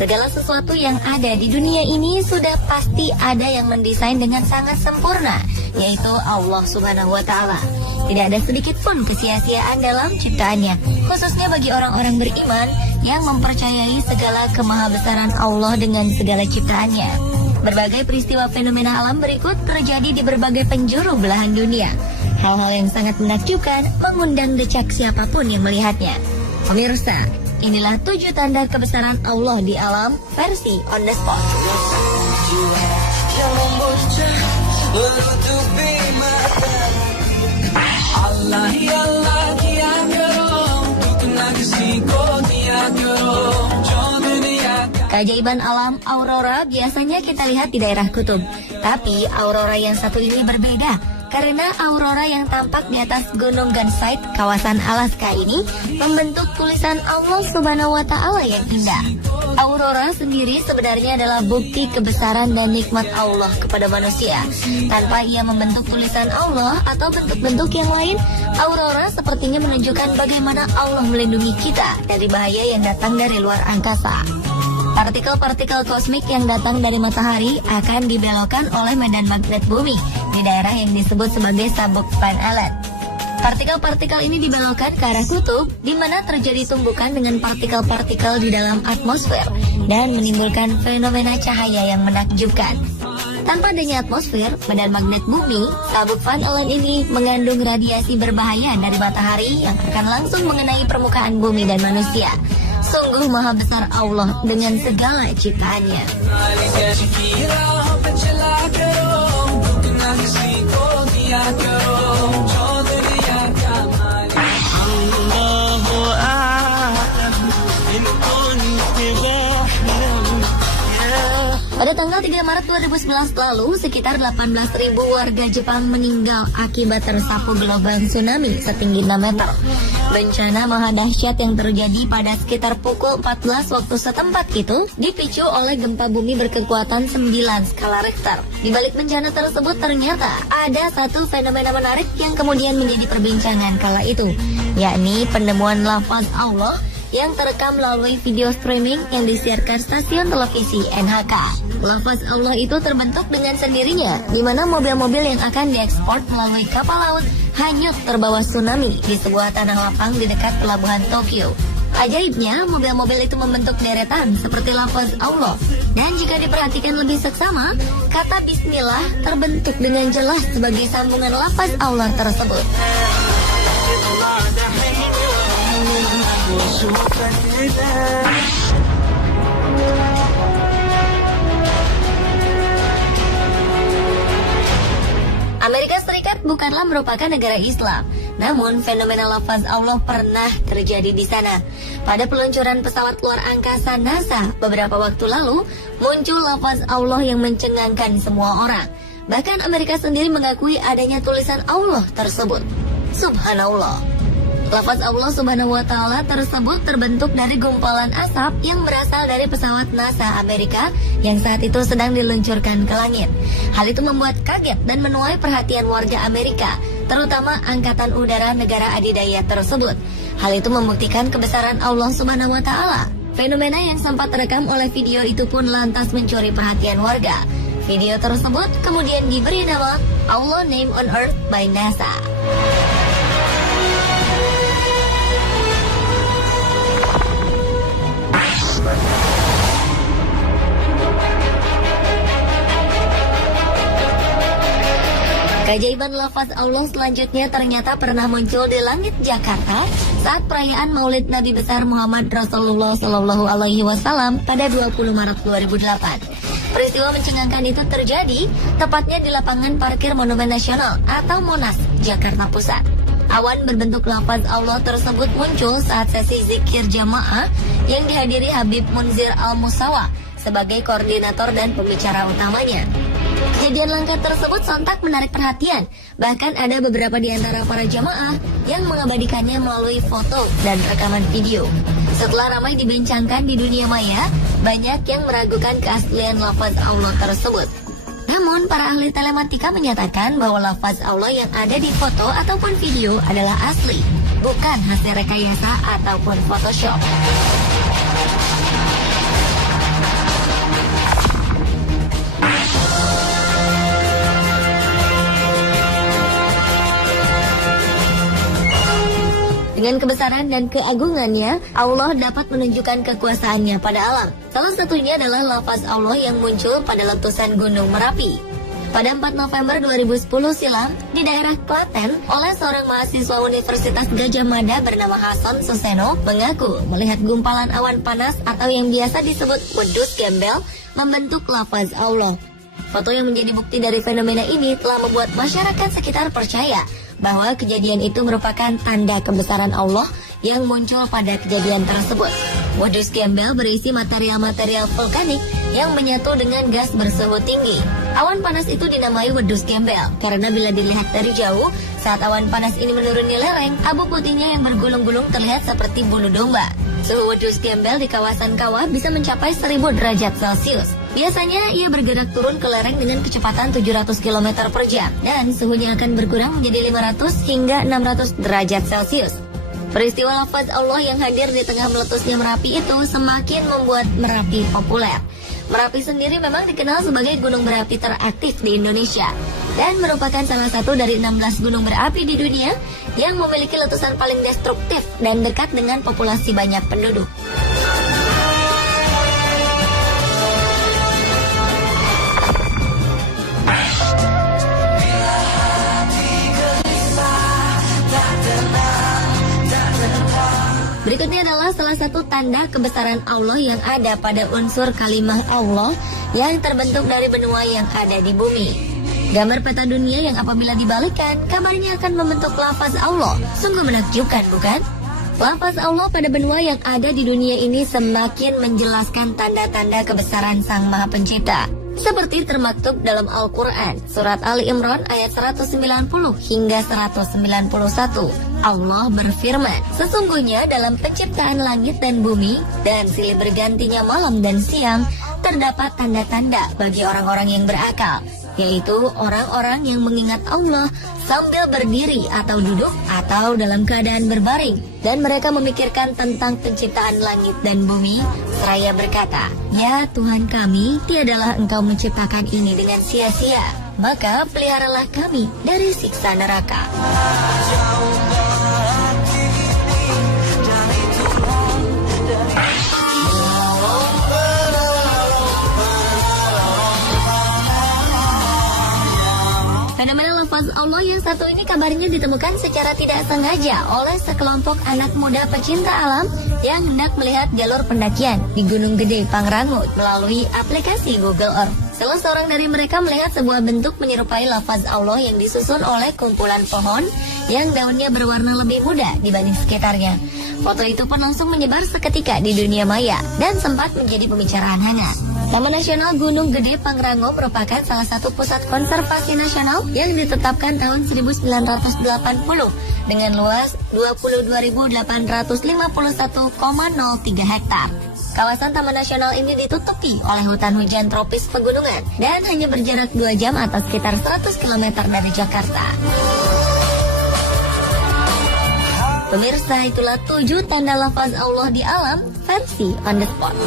Segala sesuatu yang ada di dunia ini sudah pasti ada yang mendesain dengan sangat sempurna, yaitu Allah Subhanahu wa Ta'ala. Tidak ada sedikit pun kesia-siaan dalam ciptaannya, khususnya bagi orang-orang beriman yang mempercayai segala kemahabesaran Allah dengan segala ciptaannya. Berbagai peristiwa fenomena alam berikut terjadi di berbagai penjuru belahan dunia. Hal-hal yang sangat menakjubkan mengundang decak siapapun yang melihatnya. Pemirsa, inilah 7 tanda kebesaran Allah di alam versi on the spot. Keajaiban alam aurora biasanya kita lihat di daerah kutub. Tapi aurora yang satu ini berbeda. Karena aurora yang tampak di atas Gunung Ganzeit, kawasan Alaska ini, membentuk tulisan Allah Subhanahu wa Ta'ala yang indah. Aurora sendiri sebenarnya adalah bukti kebesaran dan nikmat Allah kepada manusia. Tanpa ia membentuk tulisan Allah atau bentuk-bentuk yang lain, aurora sepertinya menunjukkan bagaimana Allah melindungi kita dari bahaya yang datang dari luar angkasa. Partikel-partikel kosmik yang datang dari matahari akan dibelokkan oleh medan magnet bumi di daerah yang disebut sebagai sabuk Van Allen. Partikel-partikel ini dibelokkan ke arah kutub, di mana terjadi tumbukan dengan partikel-partikel di dalam atmosfer dan menimbulkan fenomena cahaya yang menakjubkan. Tanpa adanya atmosfer, medan magnet bumi, sabuk Van Allen ini mengandung radiasi berbahaya dari matahari yang akan langsung mengenai permukaan bumi dan manusia. Sungguh maha besar Allah dengan segala ciptaannya. Pada tanggal 3 Maret 2011 lalu, sekitar 18.000 warga Jepang meninggal akibat tersapu gelombang tsunami setinggi 6 meter. Bencana maha dahsyat yang terjadi pada sekitar pukul 14 waktu setempat itu dipicu oleh gempa bumi berkekuatan 9 skala Richter. Di balik bencana tersebut ternyata ada satu fenomena menarik yang kemudian menjadi perbincangan kala itu, yakni penemuan lafaz Allah yang terekam melalui video streaming yang disiarkan stasiun televisi NHK. Lafaz Allah itu terbentuk dengan sendirinya, di mana mobil-mobil yang akan diekspor melalui kapal laut hanyut terbawa tsunami di sebuah tanah lapang di dekat pelabuhan Tokyo. Ajaibnya, mobil-mobil itu membentuk deretan seperti lafaz Allah. Dan jika diperhatikan lebih seksama, kata Bismillah terbentuk dengan jelas sebagai sambungan lafaz Allah tersebut. Amerika Serikat bukanlah merupakan negara Islam, namun fenomena lafaz Allah pernah terjadi di sana. Pada peluncuran pesawat luar angkasa NASA beberapa waktu lalu, muncul lafaz Allah yang mencengangkan semua orang. Bahkan Amerika sendiri mengakui adanya tulisan Allah tersebut. Subhanallah. Lafaz Allah Subhanahu wa Ta'ala tersebut terbentuk dari gumpalan asap yang berasal dari pesawat NASA Amerika yang saat itu sedang diluncurkan ke langit. Hal itu membuat kaget dan menuai perhatian warga Amerika, terutama Angkatan Udara negara adidaya tersebut. Hal itu membuktikan kebesaran Allah Subhanahu wa Ta'ala. Fenomena yang sempat terekam oleh video itu pun lantas mencuri perhatian warga. Video tersebut kemudian diberi nama Allah Name on Earth by NASA. Keajaiban lafaz Allah selanjutnya ternyata pernah muncul di langit Jakarta saat perayaan Maulid Nabi besar Muhammad Rasulullah Shallallahu Alaihi Wasallam pada 20 Maret 2008. Peristiwa mencengangkan itu terjadi tepatnya di lapangan parkir Monumen Nasional atau Monas, Jakarta Pusat. Awan berbentuk lafaz Allah tersebut muncul saat sesi zikir jamaah yang dihadiri Habib Munzir Al-Musawa sebagai koordinator dan pembicara utamanya. Kejadian langka tersebut sontak menarik perhatian. Bahkan ada beberapa di antara para jamaah yang mengabadikannya melalui foto dan rekaman video. Setelah ramai dibincangkan di dunia maya, banyak yang meragukan keaslian lafaz Allah tersebut. Namun, para ahli telematika menyatakan bahwa lafaz Allah yang ada di foto ataupun video adalah asli, bukan hasil rekayasa ataupun Photoshop. Dengan kebesaran dan keagungannya, Allah dapat menunjukkan kekuasaannya pada alam. Salah satunya adalah lafaz Allah yang muncul pada letusan Gunung Merapi. Pada 4 November 2010 silam, di daerah Klaten, oleh seorang mahasiswa Universitas Gadjah Mada bernama Hasan Suseno, mengaku melihat gumpalan awan panas atau yang biasa disebut wedus gembel membentuk lafaz Allah. Foto yang menjadi bukti dari fenomena ini telah membuat masyarakat sekitar percaya bahwa kejadian itu merupakan tanda kebesaran Allah yang muncul pada kejadian tersebut. Wedus gembel berisi material-material vulkanik yang menyatu dengan gas bersuhu tinggi. Awan panas itu dinamai wedus gembel karena bila dilihat dari jauh, saat awan panas ini menuruni lereng, abu putihnya yang bergulung-gulung terlihat seperti bulu domba. Suhu wedus gembel di kawasan kawah bisa mencapai 1000 derajat Celcius. Biasanya ia bergerak turun ke lereng dengan kecepatan 700 km per jam dan suhunya akan berkurang menjadi 500 hingga 600 derajat Celcius. Peristiwa lafaz Allah yang hadir di tengah meletusnya Merapi itu semakin membuat Merapi populer. Merapi sendiri memang dikenal sebagai gunung berapi teraktif di Indonesia dan merupakan salah satu dari 16 gunung berapi di dunia yang memiliki letusan paling destruktif dan dekat dengan populasi banyak penduduk. Berikutnya adalah salah satu tanda kebesaran Allah yang ada pada unsur kalimah Allah yang terbentuk dari benua yang ada di bumi. Gambar peta dunia yang apabila dibalikkan, kabarnya akan membentuk lafaz Allah. Sungguh menakjubkan, bukan? Lafaz Allah pada benua yang ada di dunia ini semakin menjelaskan tanda-tanda kebesaran Sang Maha Pencipta. Seperti termaktub dalam Al-Quran, surat Ali Imran ayat 190 hingga 191. Allah berfirman, sesungguhnya dalam penciptaan langit dan bumi dan silih bergantinya malam dan siang, terdapat tanda-tanda bagi orang-orang yang berakal, yaitu orang-orang yang mengingat Allah sambil berdiri atau duduk atau dalam keadaan berbaring, dan mereka memikirkan tentang penciptaan langit dan bumi seraya berkata, ya Tuhan kami, tiadalah Engkau menciptakan ini dengan sia-sia, maka peliharalah kami dari siksa neraka. Fenomena lafaz Allah yang satu ini kabarnya ditemukan secara tidak sengaja oleh sekelompok anak muda pecinta alam yang hendak melihat jalur pendakian di Gunung Gede Pangrango melalui aplikasi Google Earth. Salah seorang dari mereka melihat sebuah bentuk menyerupai lafaz Allah yang disusun oleh kumpulan pohon yang daunnya berwarna lebih muda dibanding sekitarnya. Foto itu pun langsung menyebar seketika di dunia maya dan sempat menjadi pembicaraan hangat. Taman Nasional Gunung Gede Pangrango merupakan salah satu pusat konservasi nasional yang ditetapkan tahun 1980 dengan luas 22.851,03 hektar. Kawasan Taman Nasional ini ditutupi oleh hutan hujan tropis pegunungan dan hanya berjarak 2 jam atau sekitar 100 km dari Jakarta. Pemirsa, itulah 7 tanda lafaz Allah di alam versi on the spot.